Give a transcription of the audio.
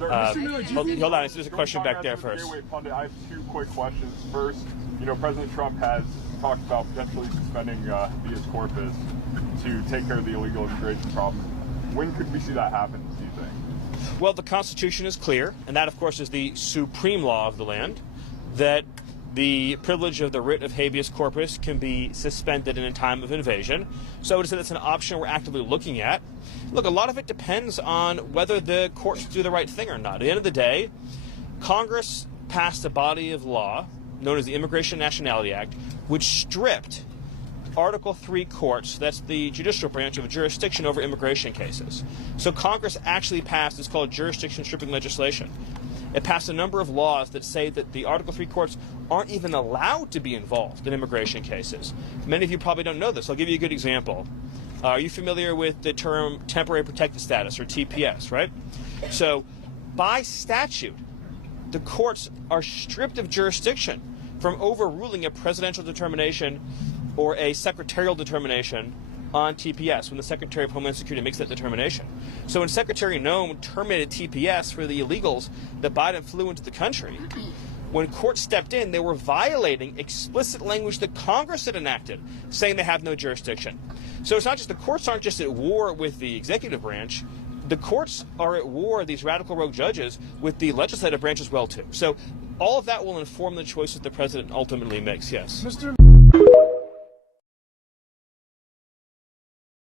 Hold on, there's a question back there first. Pundit, I have two quick questions. First, President Trump has talked about potentially suspending habeas corpus to take care of the illegal immigration problem. When could we see that happen, do you think? Well, the Constitution is clear, and that, of course, is the supreme law of the land, that the privilege of the writ of habeas corpus can be suspended in a time of invasion. So to say that's an option we're actively looking at. Look, a lot of it depends on whether the courts do the right thing or not. At the end of the day, Congress passed a body of law known as the Immigration and Nationality Act, which stripped Article III courts, that's the judicial branch, of jurisdiction over immigration cases. So Congress actually passed, it's called jurisdiction stripping legislation. It passed a number of laws that say that the Article III courts aren't even allowed to be involved in immigration cases. Many of you probably don't know this. I'll give you a good example. Are you familiar with the term temporary protected status, or TPS, right? So by statute, the courts are stripped of jurisdiction from overruling a presidential determination or a secretarial determination on TPS when the Secretary of Homeland Security makes that determination. So when Secretary Noem terminated TPS for the illegals that Biden flew into the country, when courts stepped in, they were violating explicit language that Congress had enacted, saying they have no jurisdiction. So it's not just the courts aren't just at war with the executive branch. The courts are at war, these radical rogue judges, with the legislative branch as well, too. So all of that will inform the choices the president ultimately makes, yes. Mr.